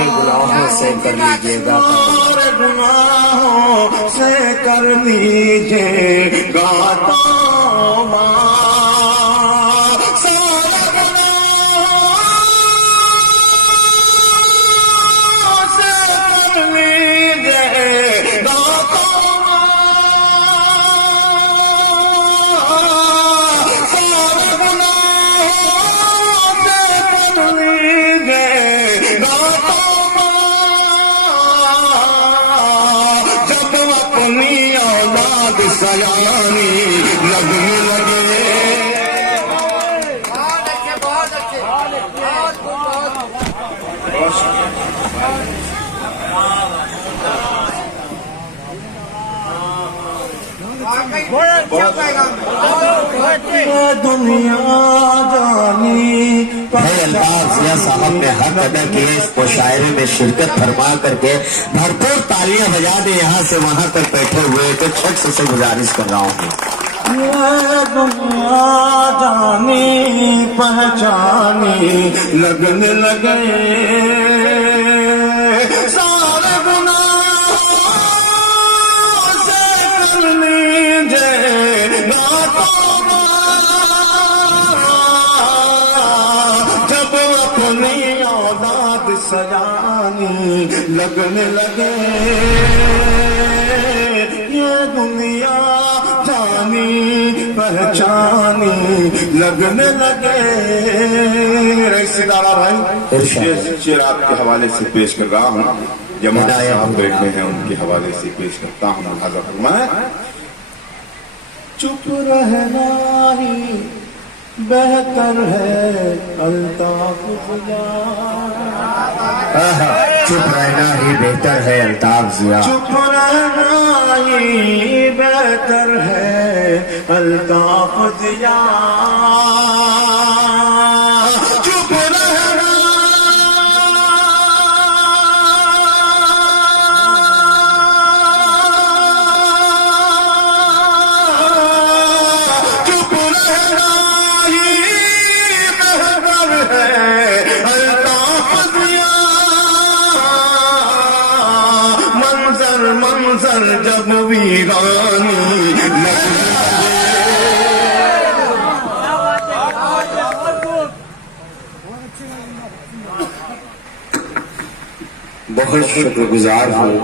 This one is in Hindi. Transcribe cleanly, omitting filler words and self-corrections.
सारे गुनाहों से कर लीजिएगा, सारे गुनाहों से कर लीजिएगा तौबा, सारे गुनाहों से कर लीजिएगा तौबा, सारे गुनाहों से कर लीजिएगा तौबा, जब अपनी औलाद सयानी लगने लगे। बहुत अच्छे, बहुत अच्छे, दुनिया जानी अल्ताफ जिया साहब ने हक अदा किए इस मुशायरे में शिरकत फरमा करके भरपूर तालियां बजा दे। यहाँ से वहां तक बैठे हुए तो शख्स से गुजारिश कर रहा हूँ, ये दुनिया जानी पहचानी लगने लगे, सारे गुनाहों से कर लीजिएगा तौबा, जब अपनी औलाद सजानी लगने लगे, ये दुनिया जानी पहचानी लगने लगे। रईसदारा भाई, ये शेर आपके हवाले से पेश कर रहा हूँ, जमात साहब बैठे हैं उनके हवाले से पेश करता हूँ। लिहाजा फरमाए, चुप रहना ही बेहतर है अल्ताफ जिया, चुप रहना ही बेहतर है अल्ताफ जिया, चुप रहना ही बेहतर है अल्ताफ जिया, चुप रहना चुप रहना ही बेहतर है अल्ताफ जिया, मंजर मंजर जब वीरानी लगने बहुत शुक्रगुजार हूँ